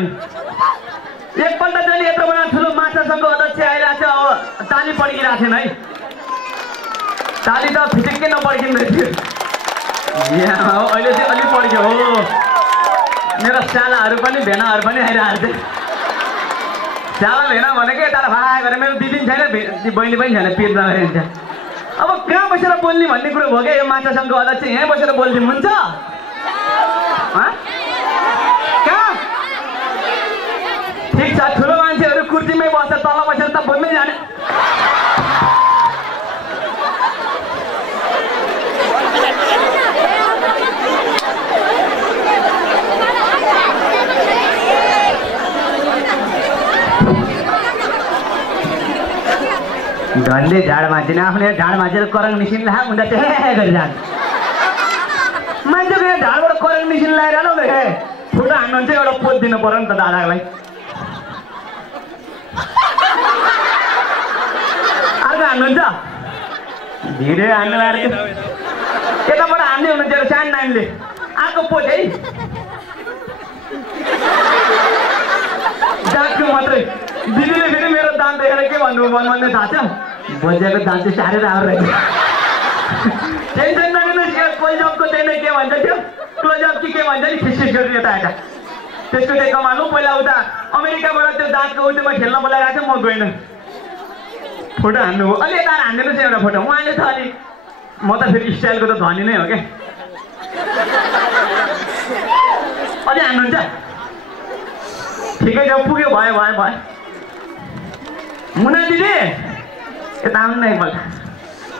नि एकपल्ट चाहिँ यत्रो बडा ठुलो माछा संघको अध्यक्ष आइरहेको छ अब ताली पड्किरहेको थिएन है ताली त फिटिक्कै नपड्किँदै थियो यहाँ अहिले चाहिँ अलि पड्क्यो हो मेरो सालाहरू पनि भेनाहरू पनि आइरहेको थियो साला भेना भनेको यता भाइ गरेर मेरो दिदी छैन बहिनी पनि छैन पिर्दा रहेछ अब कहाँ बसेर बोल्ने भन्ने कुरो भयो क्या यो माछा संघको अध्यक्ष यहीँ बसेर बोलिदिनु हुन्छ कहाँ ठिक छ ठुलो मान्छेहरू कुर्सीमै बस्छ तल बसेर त बोल्नै जाने धनले झाड माझ्दैन आफूले झाड माझेर करङ निसिन ला उन्दा चाहिँ गरी जान्छ मान्छेको झाडबाट करङ निसिन लगाएर न हे फोटो हान्नु चाहिँ एउटा पोज दिनु पर्यो नि त दादालाई अर्को हान्नुहुन्छ भिडियो हान्नु लगाएर यताबाट हान्दै हुनुहुन्छ सानो नानीले अर्को पोज है दाँतको मात्रै दिदीले फेरि मेरो दाँत देखेर के भन्ने थाहा छ बजेको दाँत चाहिँ साह्रै राम्रो रहेछ टेन्सन नलिनुहोस् क्लोजअपको चाहिँ के भन्छ त्यो क्लोजअप के भन्छ नि खिसिस गरेर यता आएका त्यसको चाहिँ कमानु पहिला उता अमेरिकाबाट त्यो दाँतको उयोमा खेल्न बोलाइरहेको थियो म गइनँ फोटो हान्नु हो अलि यता हान्दिनुहोस् एउटा फोटो उहाँले त अलि म त फेरि स्टाइलको त धनी नै हो क्या अझै हान्नुहुन्छ ठिकै छ पुग्यो भयो भयो भयो मुना दिदी यता आउनु न एकपल्ट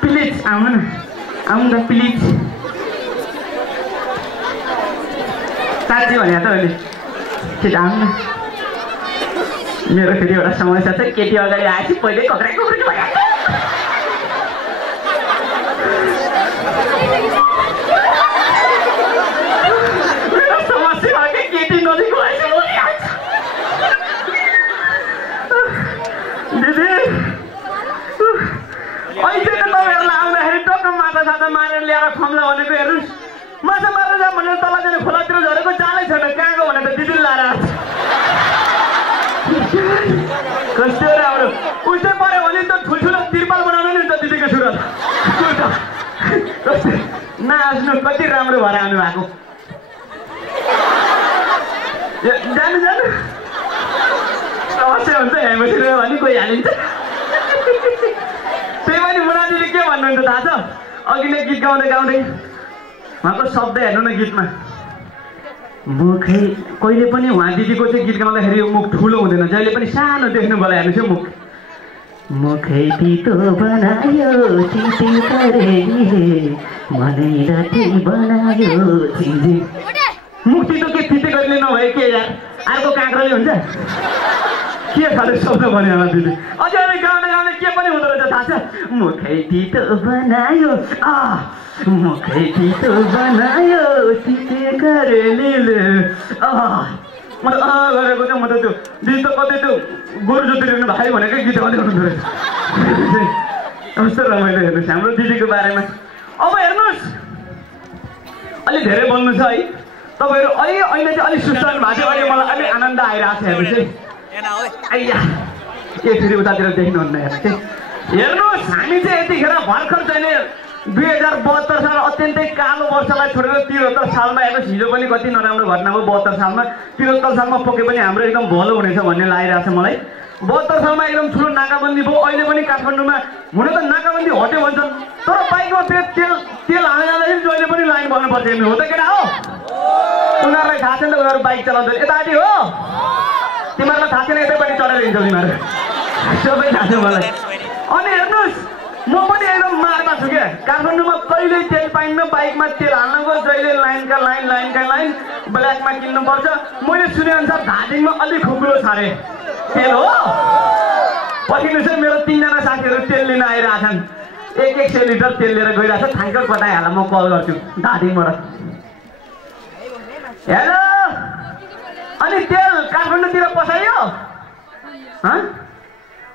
प्लिज आउनु न आउनु न प्लिज साँच्ची भने त अहिले ठिक आउनु न मेरो फेरि एउटा समस्या छ केटी अगाडि आएपछि पहिले कक्रा कुक्री भइहाल्छ मेरो समस्या हो कि केटी नजिक भएछ दिदी अहिले त तपाईँहरूलाई आउँदाखेरि टक्क माछा साछा मारेर ल्याएर खम्ला भनेको हेर्नुहोस् माछा मारेर जा भनेर तल जाने खोलातिर झरेको चालै छैन कहाँको भनेर दिदीले लाएर कस्तो राम्रो उस्तै पऱ्यो भने त ठुल्ठुलो तिरपाल बनाउनु नि हुन्छ दिदीको सुरत नाच्नु कति राम्रो भएर आउनु भएको जानु जानु समस्या हुन्छ यहाँ बसेर भने कोही हालिन्छ त्यही पनि मुनाजीले के भन्नुहुन्छ थाहा छ अघि नै गीत गाउँदै गाउँदै उहाँको शब्द हेर्नु न गीतमा मुखै कहिले पनि उहाँ दिदीको चाहिँ गीत गाउँदाखेरि यो मुख ठुलो हुँदैन जहिले पनि सानो देख्नु होला हेर्नुहोस् यो मुख मुखै तितो बनायो चिते करेली मनै राति बनायो चिन्जी मुख तितो के तिते गरेले नभए के यार अर्को काँक्राले हुन्छ के खाले शब्द भन्यो होला दिदी अझै अहिले गाउँदा गाउँदा के पनि हुँदो रहेछ थाहा छ मुखै तितो बनायो मुखै तितो बनायो चिते करेलीले म त गरेको चाहिँ म त त्यो दिदी त कतै त्यो गोरु जोतिरहनु भाइ भनेकै गीत गाउँदै हुनुहुँदो रहेछ कस्तो रमाइलो हेर्नुहोस् हाम्रो दिदीको बारेमा अब हेर्नुहोस् अलि धेरै बोल्नु छ है तपाईँहरू अहिले अहिले चाहिँ अलिक सुस्ताउनु भएको थियो अहिले मलाई अलि आनन्द आइरहेको छ हेर्नुहोस् है आइया के फेरि उतातिर देख्नुहुन्न हेर्नुहोस् हामी चाहिँ यतिखेर भर्खर चाहिँ 2072 साल अत्यन्तै कालो वर्षलाई छोडेर 73 सालमा हेर्नुहोस् हिजो पनि कति नराम्रो घटना हो 72 सालमा 73 सालमा पके पनि हाम्रो एकदम भलो हुनेछ भन्ने लागिरहेको छ मलाई 72 सालमा एकदम ठुलो नाकाबन्दी भयो अहिले पनि काठमाडौँमा हुन त नाकाबन्दी हट्यो भन्छन् तर बाइकमा तेल हाल्न जाँदाखेरि जहिले पनि लाइन बन्नुपर्छ हेर्नु हो त केटा हो उनीहरूलाई थाहा छैन त उनीहरू बाइक चलाउँदैन यतापट्टि हो तिमीहरूलाई थाहा छैन यतैपट्टि चढेर हिँड्छौ तिमीहरू सबै थाहा छ मलाई अनि हेर्नुहोस् म पनि एकदम मारमा छु क्या काठमाडौँमा कहिल्यै तेल पाइन्न बाइकमा तेल हाल्नको जहिले लाइनका लाइन ब्ल्याकमा किन्नुपर्छ मैले सुनेअनुसार धादिङमा अलिक खुकुलो छारे तेल हो पर्खिनुहोस् है मेरो 3 जना साथीहरू तेल लिन आइरहेछन् 100 लिटर तेल लिएर गइरहेछ थाङ्कर कटाइहाल म कल गर्छु धादिङबाट हेलो अनि तेल काठमाडौँतिर पसाइयो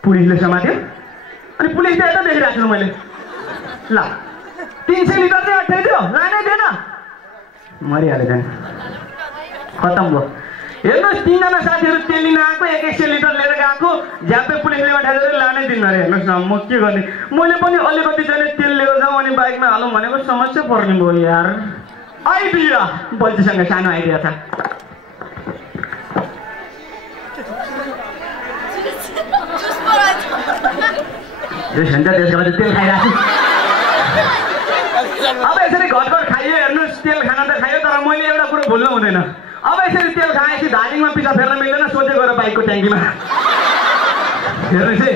पुलिसले समात्यो अनि पुलिसले यता देखिरहेको छु मैले ल 300 लिटर चाहिँ अठाइदियो लानै थिएन मरिहाल्यो झन् खत्तम भयो हेर्नुहोस् 3 जना साथीहरू तेल लिन आएको 100 लिटर लिएर गएको झ्याप्पै पुलिसले उठाएर लानै दिन्न अरे हेर्नुहोस् न म के गर्ने मैले पनि अलिकति चाहिँ तेल लिएर जाउँ अनि बाइकमा हालौँ भनेको समस्या पर्ने भयो यार आइडिया बल्छीसँग सानो आइडिया छ त्यसो त्यसको लागि तेल खाइरहेको अब यसरी घटघट खाइयो हेर्नुहोस् तेल खाना त खायो तर मैले एउटा कुरो भुल्नु हुँदैन अब यसरी तेल खाएपछि धादिङमा पिसा फेर्न मिल्दैन सोचे गएर बाइकको ट्याङ्कीमा हेर्नुहोस् है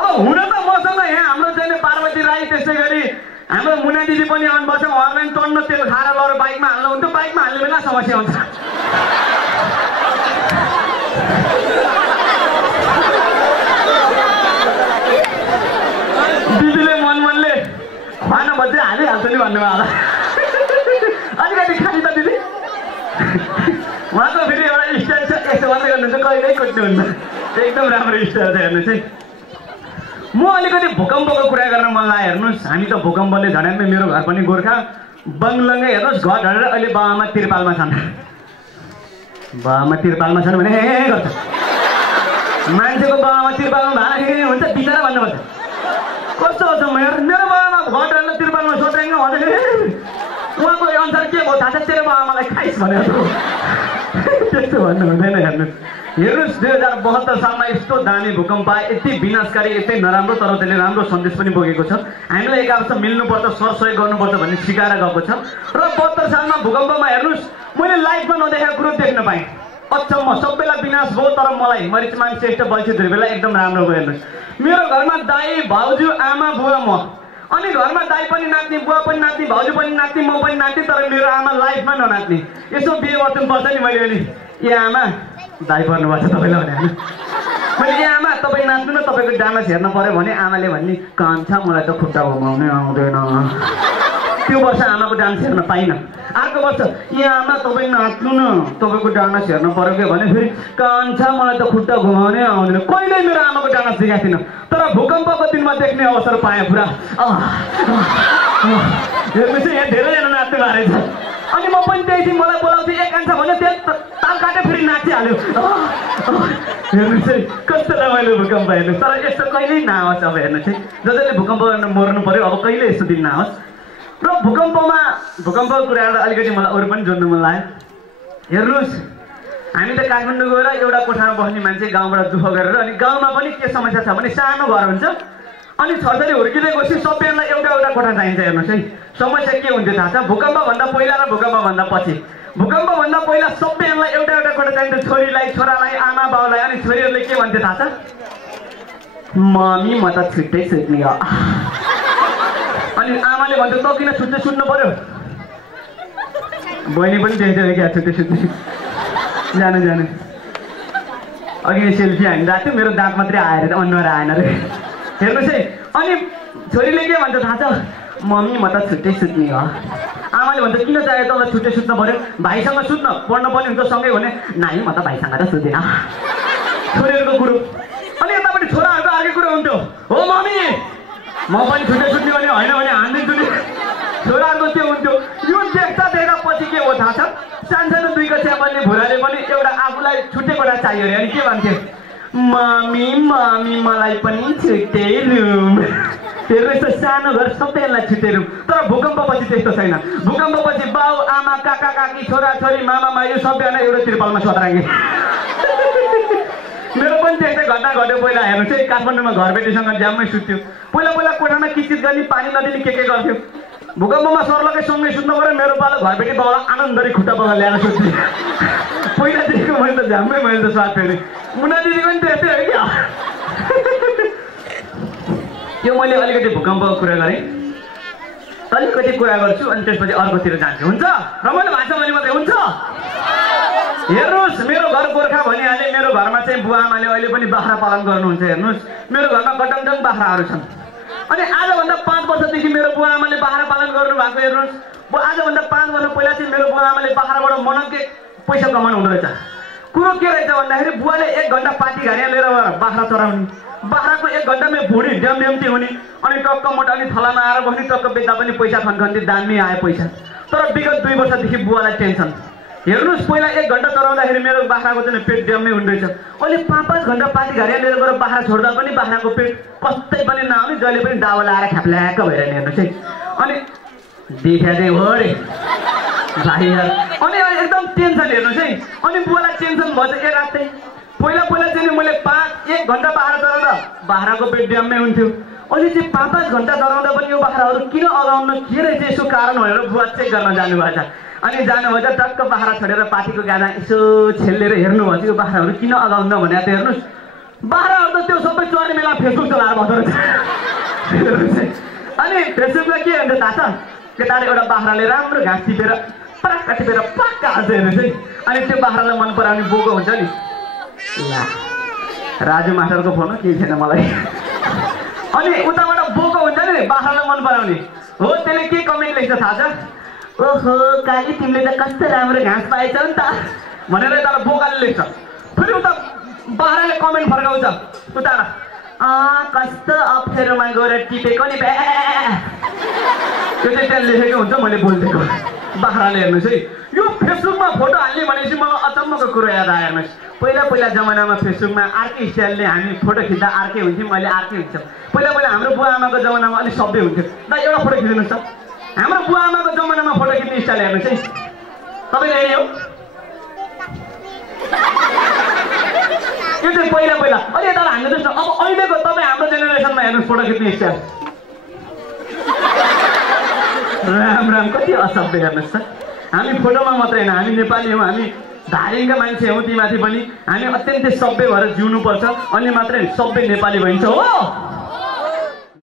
अब हुन त मसँग यहाँ हाम्रो चाहिँ पार्वती राई त्यसै गरी हाम्रो मुना दिदी पनि आउनुपर्छ उहाँलाई टन्न तेल खाएर गएर बाइकमा हाल्नु हुन्थ्यो बाइकमा हाल्ने बेला समस्या हुन्छ दिदीले मनले खाना बच्चा हालिहाल्छ नि भन्नुभयो होला अलिकति खाने त दिदी उहाँको फेरि एउटा स्टाइल छ यस्तो भन्दै गर्नुहुन्छ कहिल्यै कुट्नुहुन्छ एकदम राम्रो स्टाइल छ हेर्नुहोस् है म अलिकति भूकम्पको कुरा गर्न मन लाग्यो हेर्नुहोस् हामी त भूकम्पले झड्याम्मै मेरो घर पनि गोर्खा बङ्गलङ्गै हेर्नुहोस् घर ढडेर अहिले बाबामा तिरपालमा छन् भने हे गर्छ मान्छेको बाबामा तिरपालमा भए हुन्छ बिचरा भन्नुपर्छ कस्तो छ मेरो बाबामा घर ढडेर तिरपालमा सोध्रेङ्ग भन्दाखेरि उहाँको अनुसार के भयो थाहा छ तेरो बाबा मलाई खाइस् भनेर त्यस्तो भन्नु हुँदैन हेर्नुहोस् 2072 सालमा यस्तो दामी भूकम्प आयो यति विनाशकारी यति नराम्रो तर त्यसले राम्रो सन्देश पनि बोकेको छ हामीलाई एकाअर्थ मिल्नुपर्छ सरसहयोग गर्नुपर्छ भन्ने सिकाएर गएको छ र 72 सालमा भूकम्पमा हेर्नुहोस् मैले लाइफमा नदेखेको कुरो देख्न पाएँ अचम्म सबैलाई विनाश भयो तर मलाई मरिचमान श्रेष्ठ बल्छी ध्रुवेलाई एकदम राम्रो भयो हेर्नुहोस् मेरो घरमा दाई भाउजू आमा बुवा म अनि घरमा दाई पनि नाच्ने बुवा पनि नाच्ने भाउजू पनि नाच्ने म पनि नाच्ने तर मेरो आमा लाइफमा ननाच्ने यसो बिहे वर्तन पर्छ नि मैले अनि ए आमा दाई पर्नुभएको छ तपाईँलाई भने मैले ए आमा तपाईँ नाच्नु न तपाईँको डान्स हेर्न पर्यो भने आमाले भन्ने कान्छ मलाई त खुट्टा घुमाउनै आउँदैन त्यो वर्ष आमाको डान्स हेर्न पाइनँ अर्को वर्ष ए आमा तपाईँ नाच्नु न तपाईँको डान्स हेर्न पर्यो कि भने फेरि कान्छ मलाई त खुट्टा घुमाउनै आउँदैन कहिल्यै मेरो आमाको डान्स देखाएको थिइनँ तर भूकम्पको दिनमा देख्ने अवसर पाएँ पुरा हेर्नुहोस् यहाँ धेरैजना नाच्नु भएको रहेछ अनि म पनि त्यही थिएँ मलाई बोलाउँथेँ एक कान्छ भन्यो त्यो ताल काट्यो फेरि नाचिहाल्यो हेर्नुहोस् है कस्तो रमाइलो भूकम्प हेर्नुहोस् तर यस्तो कहिल्यै नआओस् अब हेर्नुहोस् है जसले भूकम्प मर्नु पर्यो अब कहिले यस्तो दिन नआओस् र भूकम्पको कुराहरू अलिकति मलाई अरू पनि जोड्नु मन लाग्यो हेर्नुहोस् हामी त काठमाडौँ गएर एउटा कोठामा बस्ने मान्छे गाउँबाट दुःख गरेर अनि गाउँमा पनि के समस्या छ भने सानो घर हुन्छ अनि छोरछोरी हुर्किँदै गएपछि सबैलाई एउटा कोठा चाहिन्छ हेर्नुहोस् है समस्या के हुन्थ्यो थाहा छ भूकम्पभन्दा पहिला र भूकम्पभन्दा पछि भूकम्पभन्दा पहिला सबैलाई एउटा कोठा चाहिन्छ छोरीलाई छोरालाई आमा बाउलाई अनि छोरीहरूले के भन्थ्यो थाहा छ मम्मी म त छुट्टै सुत्ने हो अनि आमाले भन्थ्यो त किन छुट्टै सुत्नु पर्यो बहिनी पनि देख्थ्यो क्या छुट्टै सुत्ने जानु अघि सेल्फी हामी गएको थियो मेरो दाँत मात्रै आएर अनुहार आएन रे हेर्नुहोस् है अनि छोरीले के भन्छ थाहा छ मम्मी म त छुट्टै सुत्ने हो आमाले भन्छ किन चाहियो तँलाई छुट्टै सुत्नु पर्यो भाइसँग सुत्न पढ्न पनि हुन्छ सँगै भने नाइ म त भाइसँग त सुत्दिन छोरीहरूको कुरो अनि यतापट्टि छोराहरूको अर्कै कुरो हुन्थ्यो हो मम्मी म पनि छुट्टै सुत्ने भने होइन भने हान्दिन्छु नि छोराहरूको त्यो हुन्थ्यो यो देख्दा पछि के हो थाहा छ सानसानो 2 कक्षा पढ्ने भुराले पनि एउटा आफूलाई छुट्टै कोठा चाहियो अरे अनि के भन्थ्यो मम्मी मलाई पनि छुट्टै रुम हेर्नुहोस् त सानो घर सबैलाई छुट्टै रुम तर भूकम्पपछि त्यस्तो छैन भूकम्पपछि बाउ आमा काका काकी छोरा छोरी मामा मायु सबैजना एउटा तिरपालमा सोध्राङ्गे मेरो पनि त्यस्तै घटना घट्यो पहिला हेर्नुहोस् है काठमाडौँमा घरबेटीसँग ज्याममै सुत्थ्यो पहिला किचित गर्ने पानी नदिने के गर्थ्यो भूकम्पमा सर्लकै सँगै सुत्नु पर्यो मेरो पालो घरबेटी बाउला आनन्दरी खुट्टा बगा ल्याएर सुत्ने पहिलादेखिको मैले त झ्याम्मै मैले त स्वाद फेरि मुना दिदी पनि त्यस्तै हो क्या यो मैले अलिकति भूकम्पको कुरा गरेँ अलिकति कुरा गर्छु अनि त्यसपछि अर्कोतिर जान्छु हुन्छ रमाइलो भाषा भने मात्रै हुन्छ हेर्नुहोस् मेरो घर गोर्खा भनिहाले मेरो घरमा चाहिँ बुवा आमाले अहिले पनि बाख्रा पालन गर्नुहुन्छ हेर्नुहोस् मेरो घरमा गटङटङ बाख्राहरू छन् अनि आजभन्दा 5 वर्षदेखि मेरो बुवा आमाले बाख्रा पालन गर्नु भएको हेर्नुहोस् आजभन्दा 5 वर्ष पहिला चाहिँ मेरो बुवा आमाले बाख्राबाट मनके पैसा कमाउनु हुँदो रहेछ कुरो के रहेछ भन्दाखेरि बुवाले 1 घण्टा पाटी घारिया लिएर बाख्रा चराउने बाख्राको 1 घण्टामै भुँडी ड्याम्टी हुने अनि टक्क मोटा अनि थलामा आएर बस्ने टक्क बेच्दा पनि पैसा खन्थे दानमै आयो पैसा तर विगत 2 वर्षदेखि बुवालाई टेन्सन हेर्नुहोस् पहिला 1 घन्टा चलाउँदाखेरि मेरो बाख्राको चाहिँ पेट ड्याम्मै हुँदैछ। अहिले 5-5 घन्टा पाती घरिया लिएर गएर बाख्रा छोड्दा पनि बाख्राको पेट कतै पनि नआउने, जहिले पनि दावा लाएर ख्याप्ल्याक भएर हेर्नुहोस् है। अनि देखादे हो रे भाइ यार। अनि एकदम टेन्सन हेर्नुहोस् है। अनि बुवालाई टेन्सन भएछ ए रातै। पहिला चाहिँ मैले 1 घन्टा बाख्रा चलाउँदा बाख्राको पेट ड्याम्मै हुन्थ्यो। अहिले चाहिँ 5-5 घन्टा चलाउँदा पनि यो बाख्राहरू किन अगाउन के रहेछ यसो कारण भनेर बुवा चेक गर्न जानुभएछ। अनि जानुभएछ टक्क बाख्रा छोडेर पाटीको गाना यसो छेलेर हेर्नुभएछ यो बाख्राहरू किन अगाउन भनेर। त हेर्नुहोस् बाख्राहरू त त्यो सबै चर्ने बेला फेसबुक चलाएर बस्दो रहेछ। अनि फेसबुकमा के हुन्छ थाहा छ, केटाले एउटा बाख्राले राम्रो घाँस टिपेर पराक्का टिपेर पक्का हाल्छ हेर्नुहोस् है। अनि त्यो बाख्रालाई मन पराउने बोको हुन्छ नि, ला राजु मास्टरको फोन हो केही छैन मलाई। अनि उताबाट बोको हुन्छ नि बाख्रालाई मन पराउने हो, त्यसले के कमेन्ट लेख्छ थाहा छ, ओहो काली तिमीले त कस्तो राम्रो घाँस पाएछौ नि त भनेर यता बोकाले लेख्छ। फेरि उता बाख्राले कमेन्ट फर्काउँछ उता, कस्तो अप्ठ्यारोमा गएर टिपेको नि ब्या। त्यो चाहिँ त्यहाँ लेखेको हुन्छ, मैले बोलिदिएको बाख्राले। हेर्नुहोस् है यो फेसबुकमा फोटो हाल्ने भनेपछि मलाई अचम्मको कुरो याद आयो। हेर्नुहोस् पहिला जमानामा फेसबुकमा अर्कै स्टाइलले हामी फोटो खिच्दा अर्कै हुन्थ्यौँ, अहिले अर्कै हुन्छ। पहिला हाम्रो बुवा आमाको जमानामा अलिक सबै हुन्थ्यो। दा एउटा फोटो खिच्दिनुहोस् त, हाम्रो बुवा आमाको जमानामा फोटो खिच्ने स्टाइल हेर्नुहोस् है। तपाईँले हेर्ने हो यो चाहिँ पहिला। अहिले यता हाल्नुहोस् न। अब अहिलेको तपाईँ हाम्रो जेनेरेसनमा हेर्नुहोस् फोटो खिच्ने स्टाइल, राम कति असभ्य हेर्नुहोस् त। हामी फोटोमा मात्रै होइन, हामी नेपाली हौँ, हामी धार्मिक मान्छे हौँ। ती माथि पनि हामी अत्यन्तै सभ्य भएर जिउनुपर्छ, अनि मात्रै सभ्य नेपाली भइन्छ हो।